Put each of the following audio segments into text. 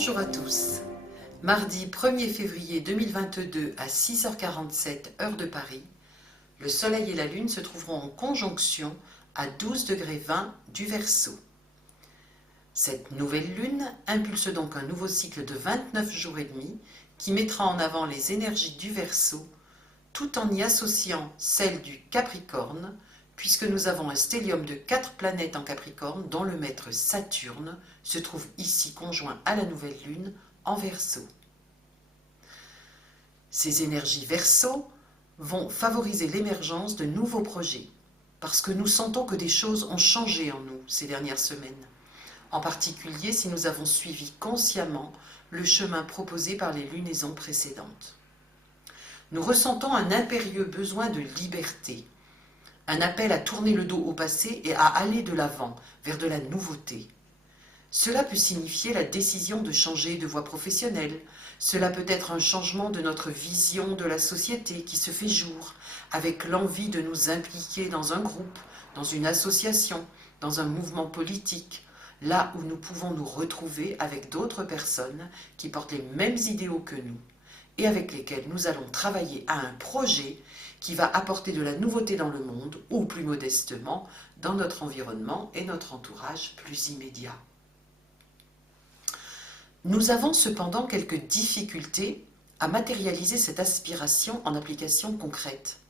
Bonjour à tous. Mardi 1er février 2022 à 6h47 heure de Paris, le Soleil et la Lune se trouveront en conjonction à 12°20 du Verseau. Cette nouvelle Lune impulse donc un nouveau cycle de 29 jours et demi qui mettra en avant les énergies du Verseau tout en y associant celles du Capricorne, puisque nous avons un stellium de 4 planètes en Capricorne dont le maître Saturne se trouve ici conjoint à la nouvelle Lune en Verseau. Ces énergies Verseau vont favoriser l'émergence de nouveaux projets, parce que nous sentons que des choses ont changé en nous ces dernières semaines, en particulier si nous avons suivi consciemment le chemin proposé par les lunaisons précédentes. Nous ressentons un impérieux besoin de liberté, un appel à tourner le dos au passé et à aller de l'avant, vers de la nouveauté. Cela peut signifier la décision de changer de voie professionnelle, cela peut être un changement de notre vision de la société qui se fait jour, avec l'envie de nous impliquer dans un groupe, dans une association, dans un mouvement politique, là où nous pouvons nous retrouver avec d'autres personnes qui portent les mêmes idéaux que nous et avec lesquelles nous allons travailler à un projet qui va apporter de la nouveauté dans le monde, ou plus modestement, dans notre environnement et notre entourage plus immédiat. Nous avons cependant quelques difficultés à matérialiser cette aspiration en application concrète.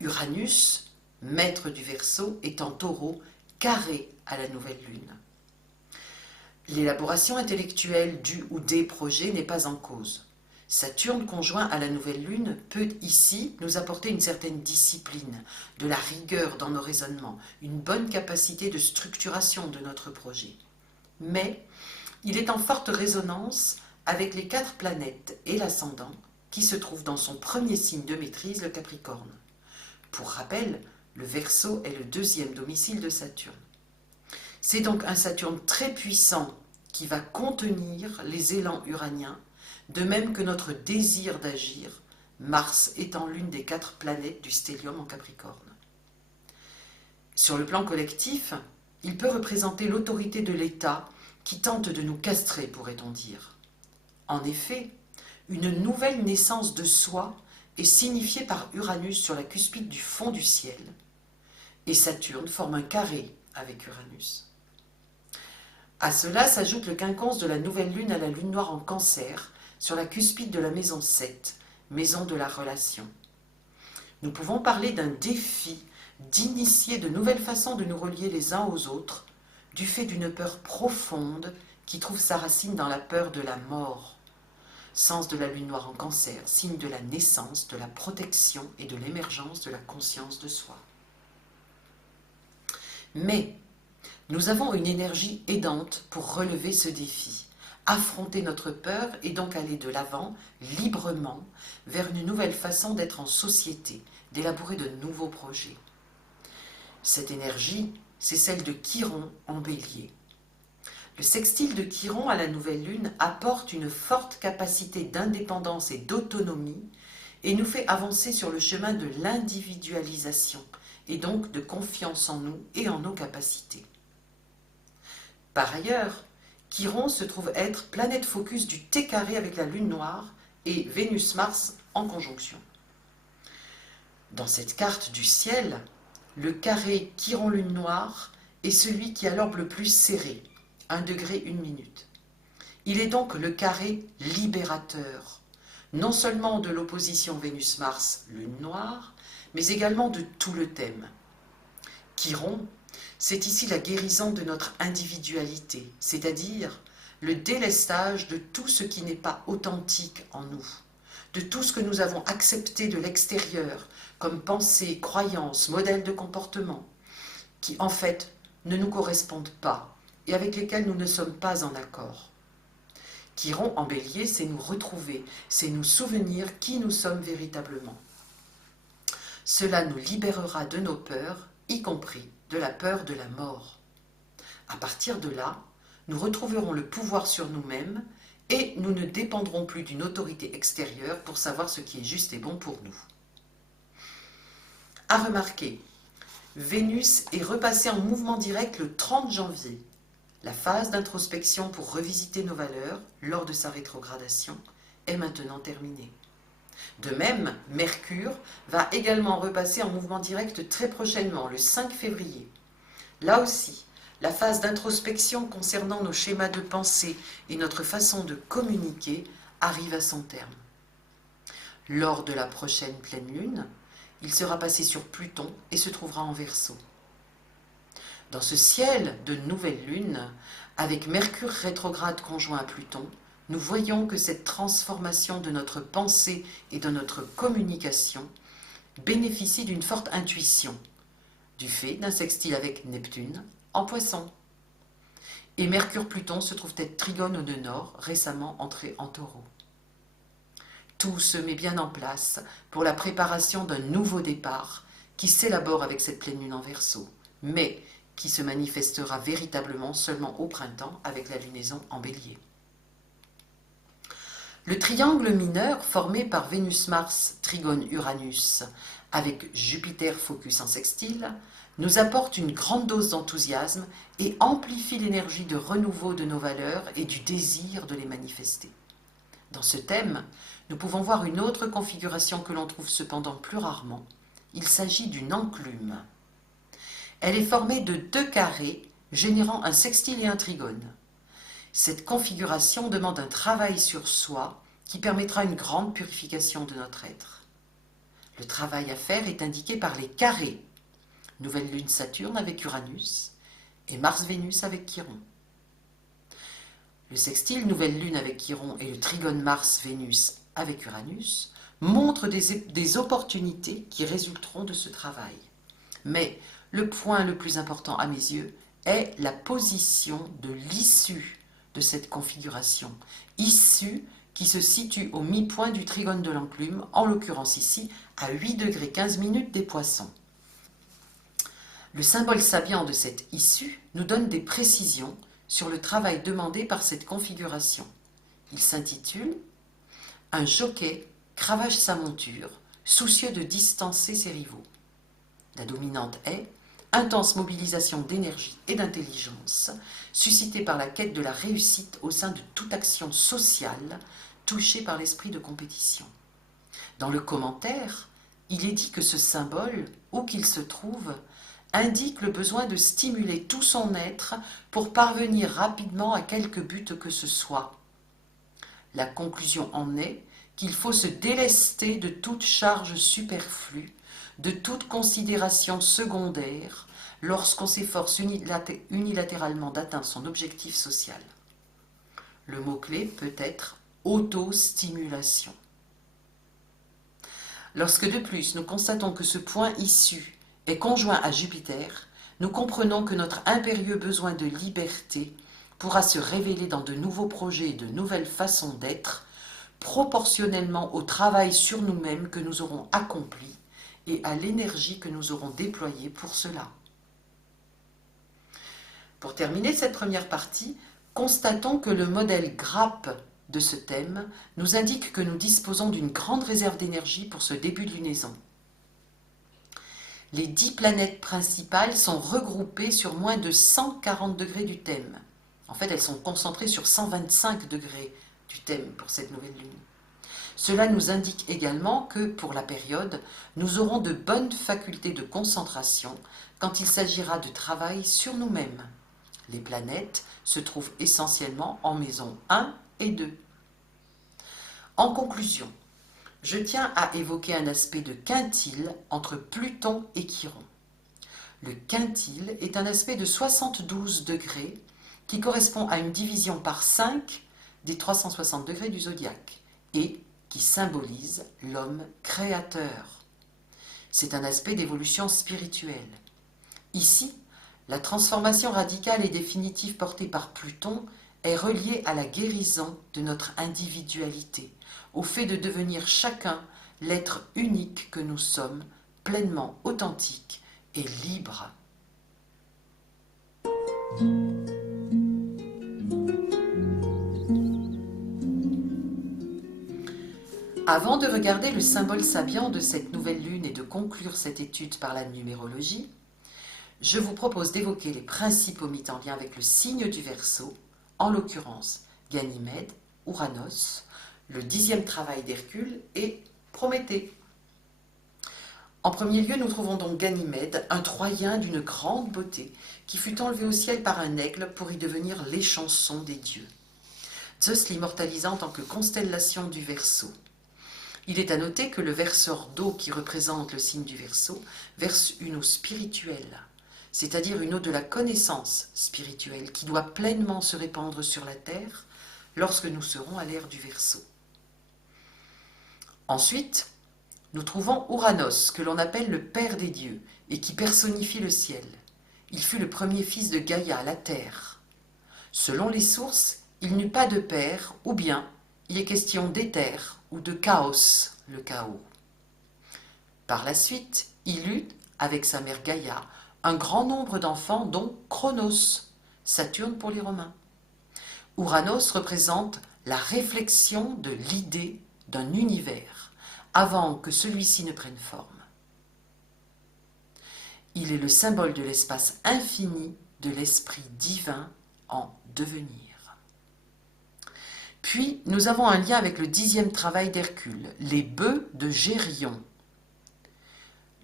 Uranus, maître du Verseau, est en Taureau, carré à la nouvelle Lune. L'élaboration intellectuelle du ou des projets n'est pas en cause. Saturne conjoint à la nouvelle Lune peut ici nous apporter une certaine discipline, de la rigueur dans nos raisonnements, une bonne capacité de structuration de notre projet. Mais il est en forte résonance avec les 4 planètes et l'ascendant qui se trouvent dans son premier signe de maîtrise, le Capricorne. Pour rappel, le Verseau est le 2e domicile de Saturne. C'est donc un Saturne très puissant qui va contenir les élans uraniens, de même que notre désir d'agir, Mars étant l'une des 4 planètes du stellium en Capricorne. Sur le plan collectif, il peut représenter l'autorité de l'État qui tente de nous castrer, pourrait-on dire. En effet, une nouvelle naissance de soi est signifiée par Uranus sur la cuspide du fond du ciel, et Saturne forme un carré avec Uranus. À cela s'ajoute le quinconce de la nouvelle Lune à la Lune noire en Cancer, sur la cuspide de la maison 7, maison de la relation. Nous pouvons parler d'un défi d'initier de nouvelles façons de nous relier les uns aux autres, du fait d'une peur profonde qui trouve sa racine dans la peur de la mort. Sens de la Lune noire en Cancer, signe de la naissance, de la protection et de l'émergence de la conscience de soi. Mais nous avons une énergie aidante pour relever ce défi, affronter notre peur et donc aller de l'avant, librement, vers une nouvelle façon d'être en société, d'élaborer de nouveaux projets. Cette énergie, c'est celle de Chiron en Bélier. Le sextile de Chiron à la nouvelle Lune apporte une forte capacité d'indépendance et d'autonomie et nous fait avancer sur le chemin de l'individualisation et donc de confiance en nous et en nos capacités. Par ailleurs, Chiron se trouve être planète focus du T carré avec la Lune noire et Vénus-Mars en conjonction. Dans cette carte du ciel, le carré Chiron-Lune noire est celui qui a l'orbe le plus serré, 1 degré 1 minute. Il est donc le carré libérateur, non seulement de l'opposition Vénus-Mars-Lune noire, mais également de tout le thème. Chiron, c'est ici la guérison de notre individualité, c'est-à-dire le délestage de tout ce qui n'est pas authentique en nous, de tout ce que nous avons accepté de l'extérieur, comme pensées, croyances, modèles de comportement, qui en fait ne nous correspondent pas et avec lesquels nous ne sommes pas en accord. Chiron en Bélier, c'est nous retrouver, c'est nous souvenir qui nous sommes véritablement. Cela nous libérera de nos peurs, y compris de la peur de la mort. À partir de là, nous retrouverons le pouvoir sur nous-mêmes et nous ne dépendrons plus d'une autorité extérieure pour savoir ce qui est juste et bon pour nous. À remarquer, Vénus est repassée en mouvement direct le 30 janvier. La phase d'introspection pour revisiter nos valeurs lors de sa rétrogradation est maintenant terminée. De même, Mercure va également repasser en mouvement direct très prochainement, le 5 février. Là aussi, la phase d'introspection concernant nos schémas de pensée et notre façon de communiquer arrive à son terme. Lors de la prochaine pleine lune, il sera passé sur Pluton et se trouvera en Verseau. Dans ce ciel de nouvelle lune, avec Mercure rétrograde conjoint à Pluton, nous voyons que cette transformation de notre pensée et de notre communication bénéficie d'une forte intuition, du fait d'un sextile avec Neptune en Poisson. Et Mercure-Pluton se trouve être trigone au nœud nord, récemment entré en Taureau. Tout se met bien en place pour la préparation d'un nouveau départ qui s'élabore avec cette pleine lune en Verseau, mais qui se manifestera véritablement seulement au printemps avec la lunaison en Bélier. Le triangle mineur formé par Vénus-Mars trigone Uranus avec Jupiter focus en sextile nous apporte une grande dose d'enthousiasme et amplifie l'énergie de renouveau de nos valeurs et du désir de les manifester. Dans ce thème, nous pouvons voir une autre configuration que l'on trouve cependant plus rarement. Il s'agit d'une enclume. Elle est formée de 2 carrés générant un sextile et un trigone. Cette configuration demande un travail sur soi qui permettra une grande purification de notre être. Le travail à faire est indiqué par les carrés. Nouvelle lune Saturne avec Uranus et Mars-Vénus avec Chiron. Le sextile nouvelle lune avec Chiron et le trigone Mars-Vénus avec Uranus montrent des opportunités qui résulteront de ce travail. Mais le point le plus important à mes yeux est la position de l'issue de cette configuration. Issue qui se situe au mi-point du trigone de l'enclume, en l'occurrence ici à 8 degrés 15 minutes des Poissons. Le symbole sabian de cette issue nous donne des précisions sur le travail demandé par cette configuration. Il s'intitule « Un jockey cravache sa monture, soucieux de distancer ses rivaux ». La dominante est « Intense mobilisation d'énergie et d'intelligence, suscitée par la quête de la réussite au sein de toute action sociale touchée par l'esprit de compétition ». Dans le commentaire, il est dit que ce symbole, où qu'il se trouve, indique le besoin de stimuler tout son être pour parvenir rapidement à quelque but que ce soit. La conclusion en est qu'il faut se délester de toute charge superflue, de toute considération secondaire, lorsqu'on s'efforce unilatéralement d'atteindre son objectif social. Le mot-clé peut être autostimulation. Lorsque de plus nous constatons que ce point issu est conjoint à Jupiter, nous comprenons que notre impérieux besoin de liberté pourra se révéler dans de nouveaux projets et de nouvelles façons d'être, proportionnellement au travail sur nous-mêmes que nous aurons accompli et à l'énergie que nous aurons déployée pour cela. Pour terminer cette première partie, constatons que le modèle grappe de ce thème nous indique que nous disposons d'une grande réserve d'énergie pour ce début de lunaison. Les 10 planètes principales sont regroupées sur moins de 140 degrés du thème. En fait, elles sont concentrées sur 125 degrés du thème pour cette nouvelle lune. Cela nous indique également que, pour la période, nous aurons de bonnes facultés de concentration quand il s'agira de travail sur nous-mêmes. Les planètes se trouvent essentiellement en maison 1 et 2. En conclusion, je tiens à évoquer un aspect de quintile entre Pluton et Chiron. Le quintile est un aspect de 72 degrés qui correspond à une division par 5 des 360 degrés du zodiaque et qui symbolise l'homme créateur. C'est un aspect d'évolution spirituelle. Ici, la transformation radicale et définitive portée par Pluton est reliée à la guérison de notre individualité, au fait de devenir chacun l'être unique que nous sommes, pleinement authentique et libre. Avant de regarder le symbole sabian de cette nouvelle lune et de conclure cette étude par la numérologie, je vous propose d'évoquer les principaux mythes en lien avec le signe du Verseau, en l'occurrence Ganymède, Ouranos, le 10e travail d'Hercule et Prométhée. En premier lieu, nous trouvons donc Ganymède, un Troyen d'une grande beauté, qui fut enlevé au ciel par un aigle pour y devenir l'échanson des dieux. Zeus l'immortalisa en tant que constellation du Verseau. Il est à noter que le verseur d'eau qui représente le signe du Verseau verse une eau spirituelle, c'est-à-dire une eau de la connaissance spirituelle qui doit pleinement se répandre sur la terre lorsque nous serons à l'ère du Verseau. Ensuite, nous trouvons Ouranos, que l'on appelle le père des dieux et qui personnifie le ciel. Il fut le premier fils de Gaïa, la terre. Selon les sources, il n'eut pas de père, ou bien il est question d'éther ou de chaos, le chaos. Par la suite, il eut, avec sa mère Gaïa, un grand nombre d'enfants, dont Chronos, Saturne pour les Romains. Ouranos représente la réflexion de l'idée d'un univers, avant que celui-ci ne prenne forme. Il est le symbole de l'espace infini de l'esprit divin en devenir. Puis, nous avons un lien avec le 10e travail d'Hercule, les bœufs de Gérion.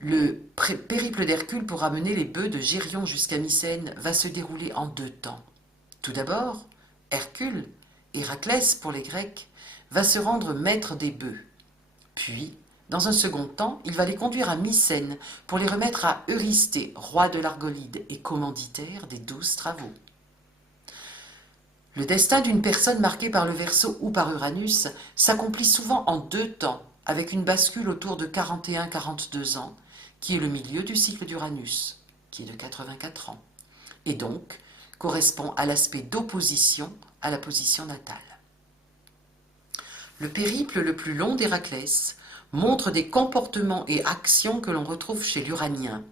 Le périple d'Hercule pour amener les bœufs de Gérion jusqu'à Mycène va se dérouler en 2 temps. Tout d'abord, Hercule, Héraclès pour les Grecs, va se rendre maître des bœufs. Puis, dans un second temps, il va les conduire à Mycène pour les remettre à Eurysthée, roi de l'Argolide et commanditaire des 12 travaux. Le destin d'une personne marquée par le Verseau ou par Uranus s'accomplit souvent en 2 temps, avec une bascule autour de 41-42 ans, qui est le milieu du cycle d'Uranus, qui est de 84 ans, et donc correspond à l'aspect d'opposition à la position natale. Le périple le plus long d'Héraclès montre des comportements et actions que l'on retrouve chez l'Uranien.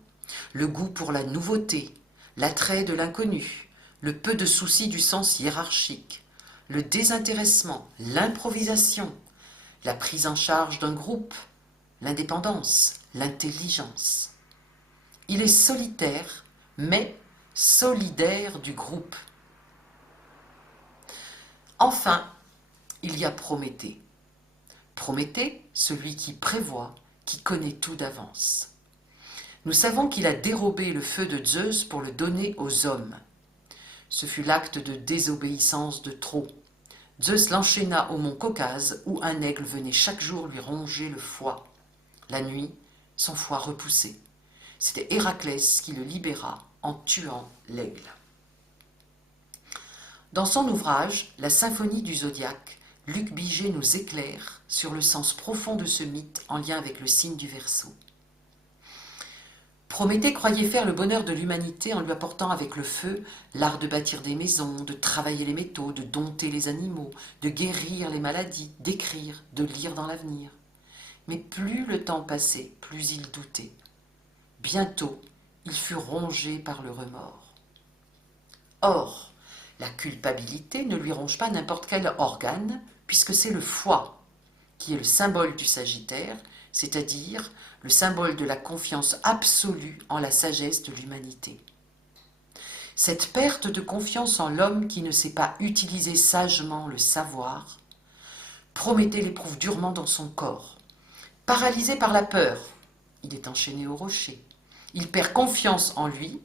Le goût pour la nouveauté, l'attrait de l'inconnu, le peu de souci du sens hiérarchique, le désintéressement, l'improvisation, la prise en charge d'un groupe, l'indépendance, l'intelligence. Il est solitaire, mais solidaire du groupe. Enfin, il y a Prométhée. Prométhée, celui qui prévoit, qui connaît tout d'avance. Nous savons qu'il a dérobé le feu de Zeus pour le donner aux hommes. Ce fut l'acte de désobéissance de trop. Zeus l'enchaîna au mont Caucase où un aigle venait chaque jour lui ronger le foie. La nuit, son foie repoussé. C'était Héraclès qui le libéra en tuant l'aigle. Dans son ouvrage « La symphonie du zodiaque », Luc Biget nous éclaire sur le sens profond de ce mythe en lien avec le signe du Verseau. Prométhée croyait faire le bonheur de l'humanité en lui apportant avec le feu l'art de bâtir des maisons, de travailler les métaux, de dompter les animaux, de guérir les maladies, d'écrire, de lire dans l'avenir. Mais plus le temps passait, plus il doutait. Bientôt, il fut rongé par le remords. Or, la culpabilité ne lui ronge pas n'importe quel organe, puisque c'est le foie, qui est le symbole du Sagittaire, c'est-à-dire le symbole de la confiance absolue en la sagesse de l'humanité. Cette perte de confiance en l'homme qui ne sait pas utiliser sagement le savoir, Prométhée l'éprouve durement dans son corps. Paralysé par la peur, il est enchaîné au rocher. Il perd confiance en lui,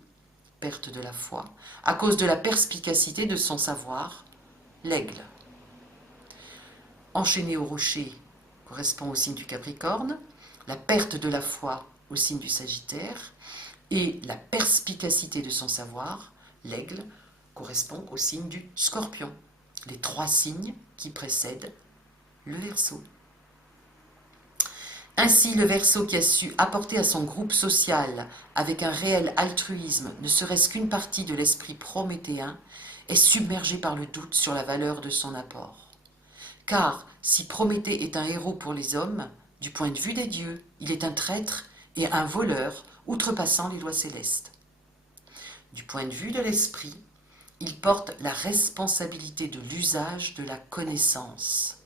perte de la foi, à cause de la perspicacité de son savoir, l'aigle. Enchaîné au rocher correspond au signe du Capricorne, la perte de la foi au signe du Sagittaire, et la perspicacité de son savoir, l'aigle, correspond au signe du Scorpion, les 3 signes qui précèdent le Verseau. Ainsi, le Verseau qui a su apporter à son groupe social, avec un réel altruisme, ne serait-ce qu'une partie de l'esprit prométhéen, est submergé par le doute sur la valeur de son apport. Car si Prométhée est un héros pour les hommes, du point de vue des dieux, il est un traître et un voleur outrepassant les lois célestes. Du point de vue de l'esprit, il porte la responsabilité de l'usage de la connaissance.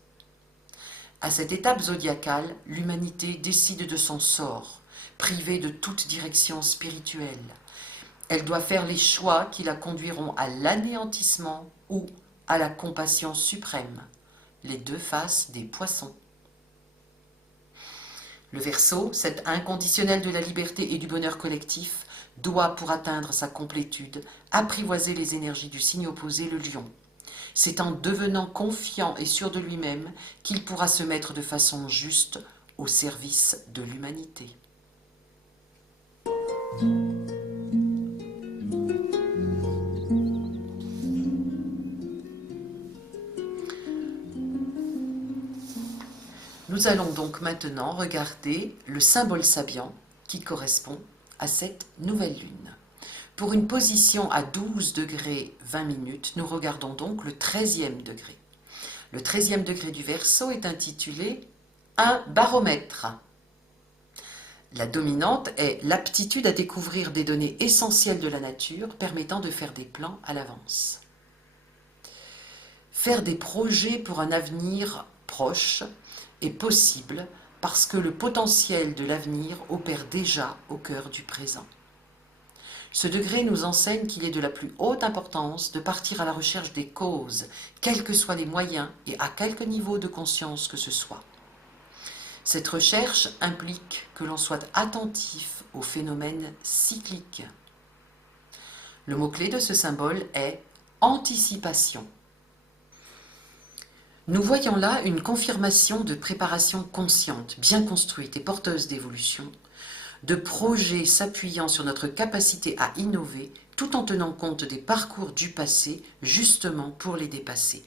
À cette étape zodiacale, l'humanité décide de son sort, privée de toute direction spirituelle. Elle doit faire les choix qui la conduiront à l'anéantissement ou à la compassion suprême, les deux faces des poissons. Le Verseau, cet inconditionnel de la liberté et du bonheur collectif, doit, pour atteindre sa complétude, apprivoiser les énergies du signe opposé, le Lion. C'est en devenant confiant et sûr de lui-même qu'il pourra se mettre de façon juste au service de l'humanité. Nous allons donc maintenant regarder le symbole Sabian qui correspond à cette nouvelle lune. Pour une position à 12 degrés 20 minutes, nous regardons donc le 13e degré. Le 13e degré du Verseau est intitulé « Un baromètre ». La dominante est l'aptitude à découvrir des données essentielles de la nature permettant de faire des plans à l'avance. Faire des projets pour un avenir proche est possible parce que le potentiel de l'avenir opère déjà au cœur du présent. Ce degré nous enseigne qu'il est de la plus haute importance de partir à la recherche des causes, quels que soient les moyens et à quelque niveau de conscience que ce soit. Cette recherche implique que l'on soit attentif aux phénomènes cycliques. Le mot-clé de ce symbole est « anticipation ». Nous voyons là une confirmation de préparation consciente, bien construite et porteuse d'évolution, de projets s'appuyant sur notre capacité à innover tout en tenant compte des parcours du passé, justement pour les dépasser.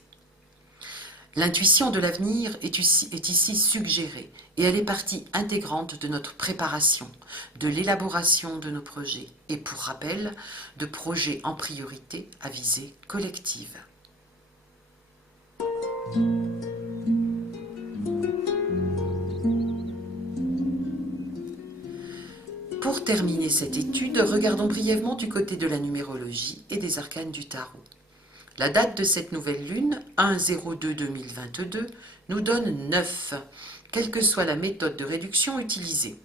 L'intuition de l'avenir est ici suggérée et elle est partie intégrante de notre préparation, de l'élaboration de nos projets et, pour rappel, de projets en priorité à visée collective. Pour terminer cette étude, regardons brièvement du côté de la numérologie et des arcanes du tarot. La date de cette nouvelle lune, 1-02-2022, nous donne 9, quelle que soit la méthode de réduction utilisée.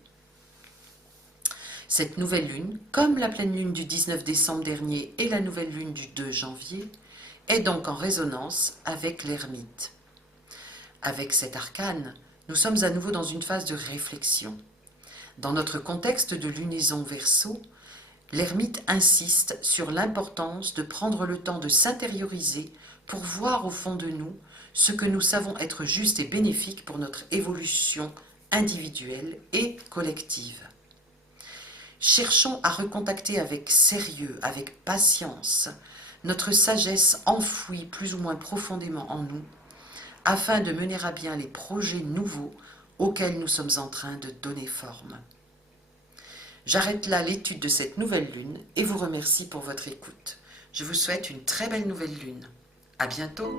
Cette nouvelle lune, comme la pleine lune du 19 décembre dernier et la nouvelle lune du 2 janvier, est donc en résonance avec l'ermite. Avec cet arcane, nous sommes à nouveau dans une phase de réflexion. Dans notre contexte de lunaison Verseau, l'ermite insiste sur l'importance de prendre le temps de s'intérioriser pour voir au fond de nous ce que nous savons être juste et bénéfique pour notre évolution individuelle et collective. Cherchons à recontacter avec sérieux, avec patience, notre sagesse enfouie plus ou moins profondément en nous, afin de mener à bien les projets nouveaux auxquels nous sommes en train de donner forme. J'arrête là l'étude de cette nouvelle lune et vous remercie pour votre écoute. Je vous souhaite une très belle nouvelle lune. À bientôt.